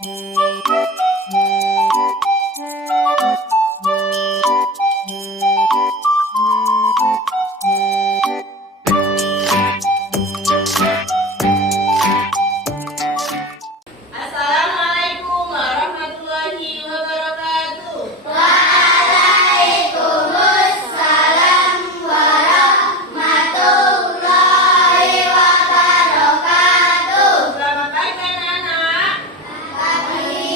Assalamualaikum warahmatullahi wabarakatuh. Waalaikumsalam warahmatullahi wabarakatuh. Selamat pagi anak-anak. Pagi.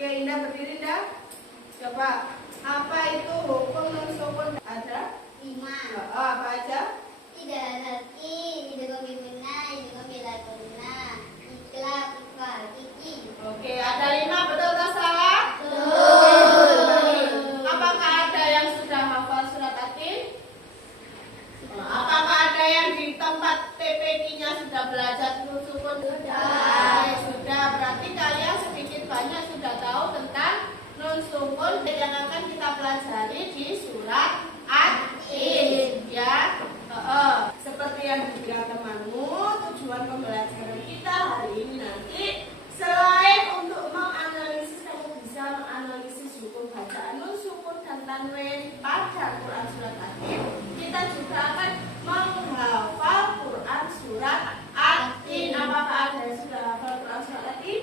Oke, Indah berdiri, Indah. Coba, apa itu hukum nun sukun? Ada? 5. Apa aja? Ida laki, ida komimina, ida komilakunna, iklab, ikhwal, kiki. Oke, ada 5, betul atau salah? Betul. Apakah ada yang sudah hafal surat At-Tin? Apakah ada yang di tempat TPQ-nya sudah belajar nun sukun? Sudah. Sudah, berarti kalian sedikit banyak sudah tahu tentang nun sukun yang akan kita pelajari di surat At-Tin, ya. Seperti yang dibilang temanmu, tujuan pembelajaran kita hari ini nanti selain untuk menganalisis, kamu bisa menganalisis hukum bacaan nun sukun dan tanwin pada Quran surat At-Tin. Kita juga akan menghafal Quran surat At-Tin. Apakah ada yang sudah hafal Quran surat At-Tin?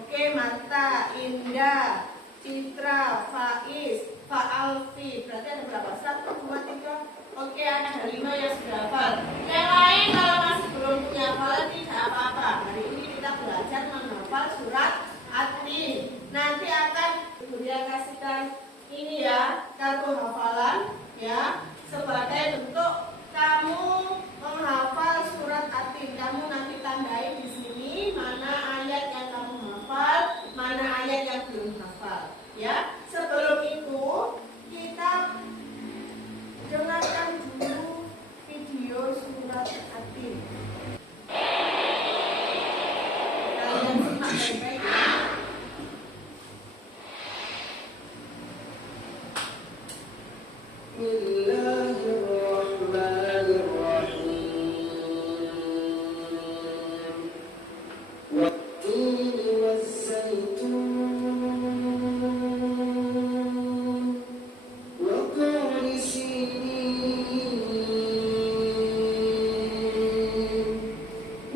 Oke, Marta, Indah, Citra, Faiz, Fa'alfi. Berarti ada berapa? 1, 2, 3. Oke, ada 5 yang sudah hafal. Yang lain kalau masih belum punya hafalan tidak apa-apa. Hari ini kita belajar menghafal surat At-Tin. Nanti akan Budia kasihkan ini ya, kartu hafalan ya, sebagai bentuk kamu menghafal surat At-Tin. Kamu nanti tandai di sini mana ayat yang kamu hafal, mana ayat yang belum hafal. Ya, sebelum itu kita dengarkan dulu video surat At-Tin. Kalian simak baik-baik ya. Coba kita baca surat At-Tin sama-sama. Bismillahirrahmanirrahim. Wat-tini waz-zaitun wa turi sinin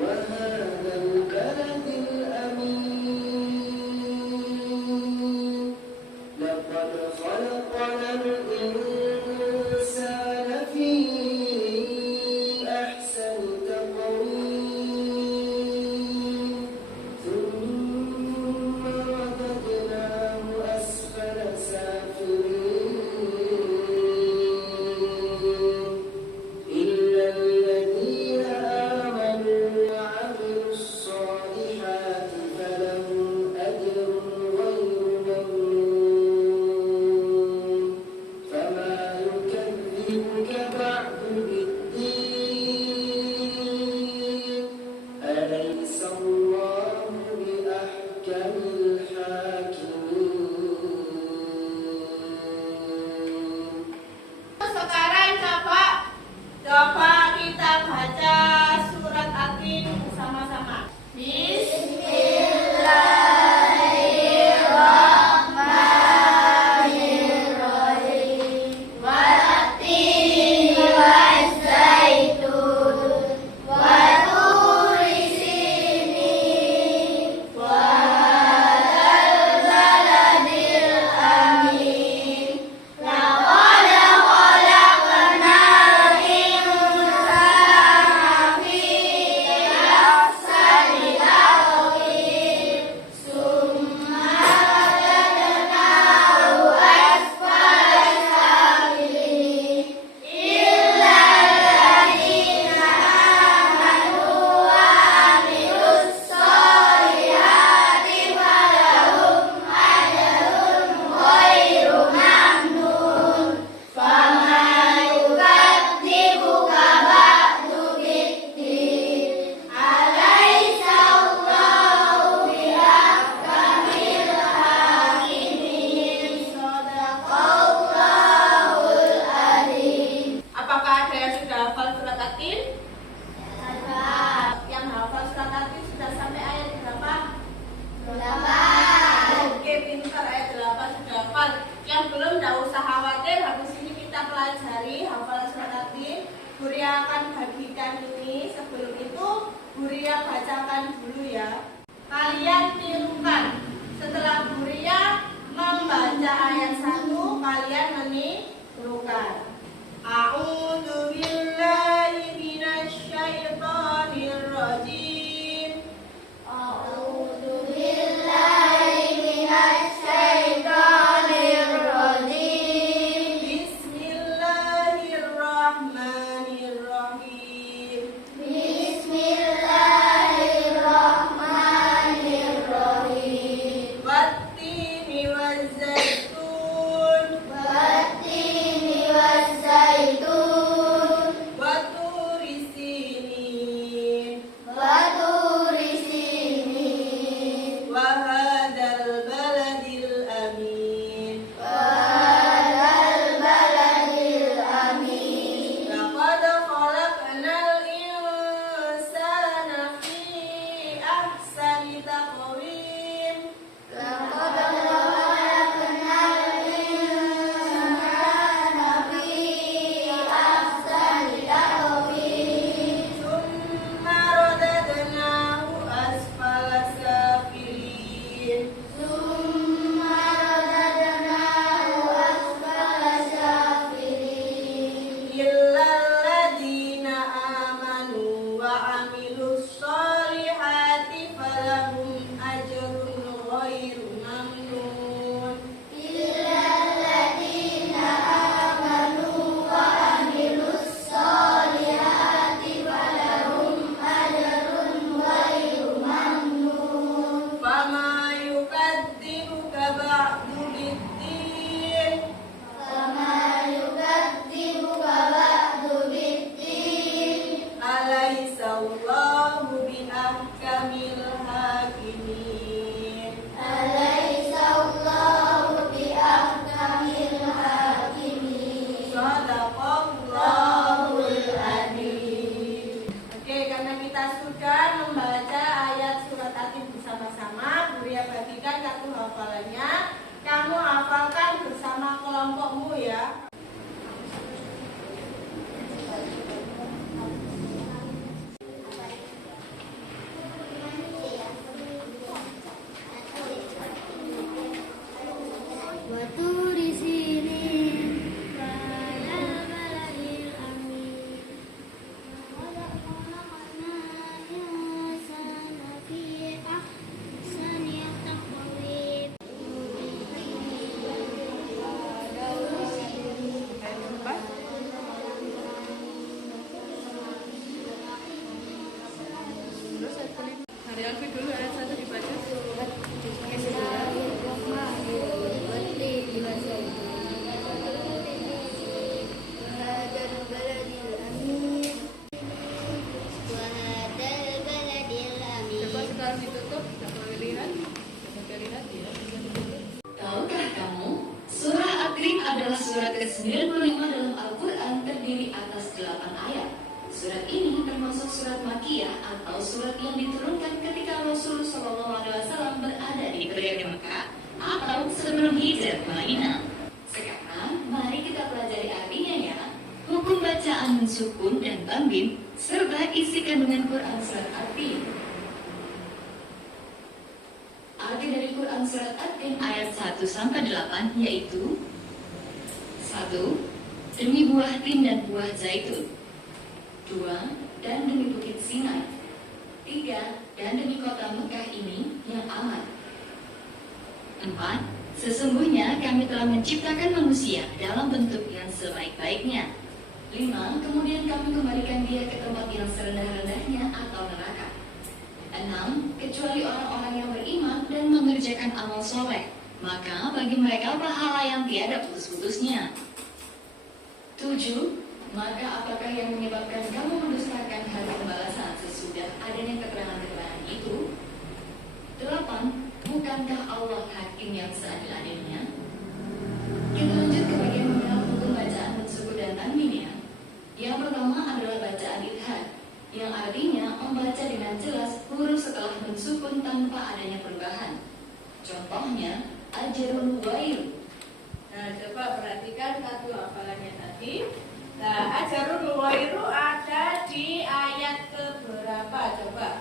wa hadzal baladil amin. Laqad khalaqnal insana fi ahsani taqwim. Summa radadnahu asfala safilin. Illa alladziina aamanu wa amilus solihati falahum ajrun ghairu mamnun. Fama yukadzibuka ba'du biddin. Alaysa Allahu biahkamil hakimin. Shadaqallahul adzim. Apakah ada yang sudah hafal surat At-Tin? Yang hafal surat At-Tin sudah sampai ayat berapa? 8. Oke, pintar, ayat 8 sudah hafal. Yang belum tidak usah khawatir, habis ini kita pelajari hafalan surat At-Tin. Buria akan bagikan ini. Sebelum itu Buria bacakan dulu ya. Kalian tirukan. Setelah Buria membaca ayat 1, kalian menirukan. A'udzu billahi minasy syaithanir rajim. A'udzu billahi ahsani taqwim. Laqad khalaqnal insana fi ahsani taqwim. Tsumma radadnahu asfala safilin. Tsumma radadnahu asfala safilin. Illal ladzina amanu wa amilus solihati falahum ajrun ghairu mamnun. Illal ladzina amanu wa amilus solihati falahum ajrun ghairu mamnun. Fama yukadzibuka ba'du biddin. Fama yukadzibuka ba'du biddin. Alaysa Allahu biahkamil hakimin. Alaysa Allahu biahkamil hakimin. Shadaqallahul adzim. Oke, karena kita sudah membaca ayat surat At-Tin bersama-sama, Buria bagikan kartu hafalannya. Kamu hafalkan bersama kelompokmu ya. Waturi sinin wal baladil amin. Khalaqnal insana fi ahsani taqwim. Hari Alfi dulu ayat 1 dibaca. Coba sekarang ditutup, tidak boleh lihat. Tidak lihat ya. Tahukah kamu, surah At-Tin adalah surat ke-95 dalam Al-Quran terdiri atas 8 ayat. Surat ini termasuk surat Makkiyah atau surat yang diturunkan ketika Rasul SAW berada di periode Mekah atau sebelum hijrah ke Madinah. Sekarang, mari kita pelajari artinya ya. Hukum bacaan sukun dan tanwin serta isi kandungan Quran surat At-Tin. Arti dari Quran surat At-Tin ayat 1-8 yaitu 1. Demi buah tin dan buah zaitun. 2. Dan demi bukit Sinai. 3. Dan demi kota Mekah ini yang aman. 4. Sesungguhnya kami telah menciptakan manusia dalam bentuk yang sebaik-baiknya. 5. Kemudian kami kembalikan dia ke tempat yang serendah-rendahnya atau neraka. 6. Kecuali orang-orang yang beriman dan mengerjakan amal soleh, maka bagi mereka pahala yang tiada putus-putusnya. 7. Maka apakah yang menyebabkan kamu mendustakan hari pembalasan sesudah adanya keterangan-keterangan itu? 8. Bukankah Allah hakim yang seadil-adilnya? Kita lanjut ke bagian mengenal hukum bacaan mensuku dan tanwin ya. Yang pertama adalah bacaan idhar, yang artinya membaca dengan jelas huruf setelah mensukun tanpa adanya perubahan. Contohnya, ajrun wairu. Nah, coba perhatikan kartu hafalannya tadi. Nah, ajarul wairu ada di ayat keberapa? Coba.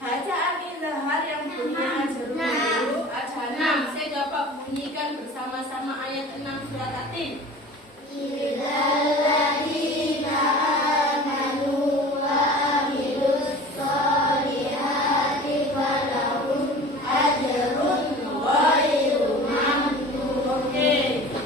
Bacaan izhar yang bunyi ajarul wairu ada 6. Saya coba bunyikan bersama-sama ayat 6 surat At-Tin. Illalladzina amanu wa amilus solihati falahum ajrun ghairu mamnun. Oke,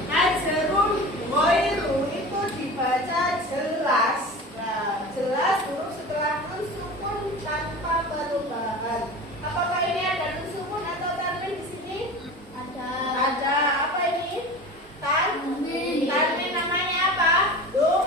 ajrun ghairu itu dibaca jelas. Nah, jelas huruf setelah nun sukun tanpa perubahan. Apakah ini ada nun sukun atau tanwin di sini? Ada Ada. Apa ini? Tanwin. Tanwin. Tanwin namanya apa? Dom.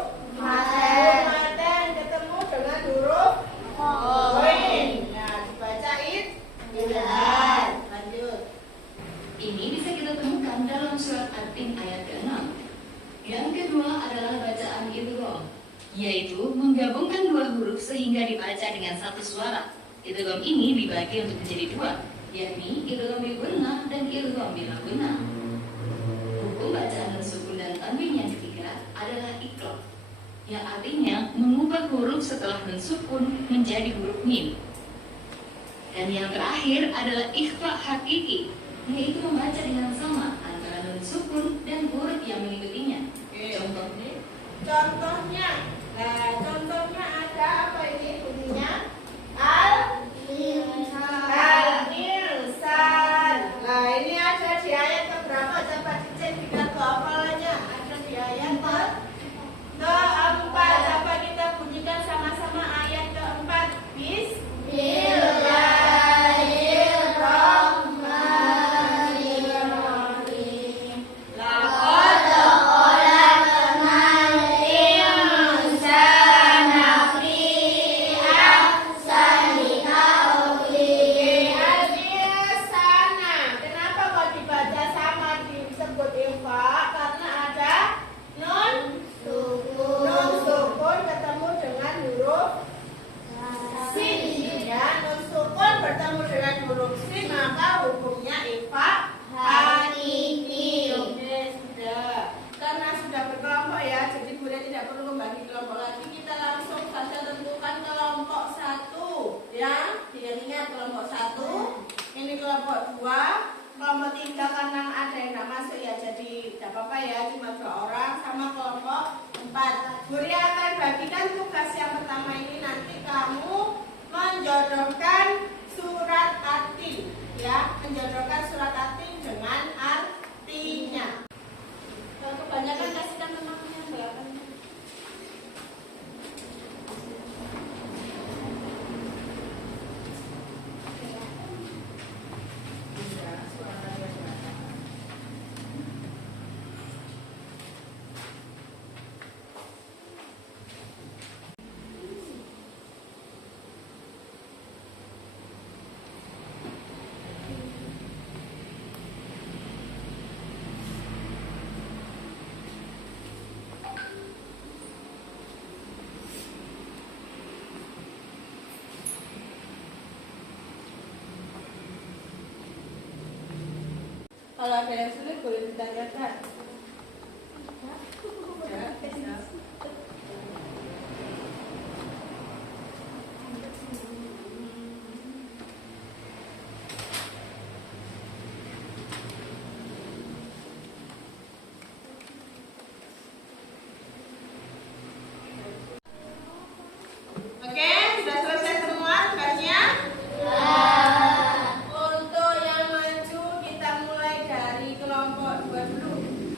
Idgham ini dibagi untuk menjadi dua, yakni idgham bil gunnah dan idgham bila gunnah. Hukum bacaan nun sukun dan tanwin yang ketiga adalah iqlab, yang artinya mengubah huruf setelah nun sukun menjadi huruf mim. Dan yang terakhir adalah ikhfa hakiki, yaitu membaca dengan sama antara nun sukun dan huruf yang mengikutinya. Contohnya, contohnya ada apa ini bunyinya? Al-insan. Nah, ini ada di ayat keberapa? Coba dicek dengan hafalannya. Ada di ayat keempat. Coba kita bunyikan sama-sama ayat keempat. Bismillahirrahmanirrahim. Laqad khalaqnal insana fi ahsani taqwim. Al-insana. Kenapa kok dibaca sama disebut ikhfa? Karena ada nun sukun ketemu dengan huruf sin, ya. Nun sukun bertemu dengan huruf sin, maka hukumnya ikhfa hakiki. Oke, sudah. Karena sudah berkelompok ya, jadi Bunda tidak perlu membagi kelompok lagi. Kita langsung saja tentukan kelompok 1, ya. Ingat kelompok 1. Ini kelompok 2. Kelompok 3 karena ada yang tidak masuk ya, jadi tidak apa-apa ya, cuma 2 orang. Sama kelompok 4. Buri akan bagikan tugas yang pertama ini, nanti kamu menjodohkan surat arti, ya, menjodohkan surat arti dengan artinya. Kalau kebanyakan kasihkan teman-teman yang belakangnya. Kalau ada yang sulit boleh ditanyakan. Ya, bisa. Oke, sudah selesai semua tugasnya? Untuk yang maju kita mulai dari kelompok 2 dulu.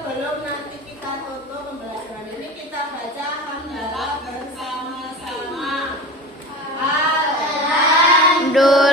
Sebelum nanti kita tutup pembelajaran ini, kita baca hamdalah bersama-sama. Alhamdulillah.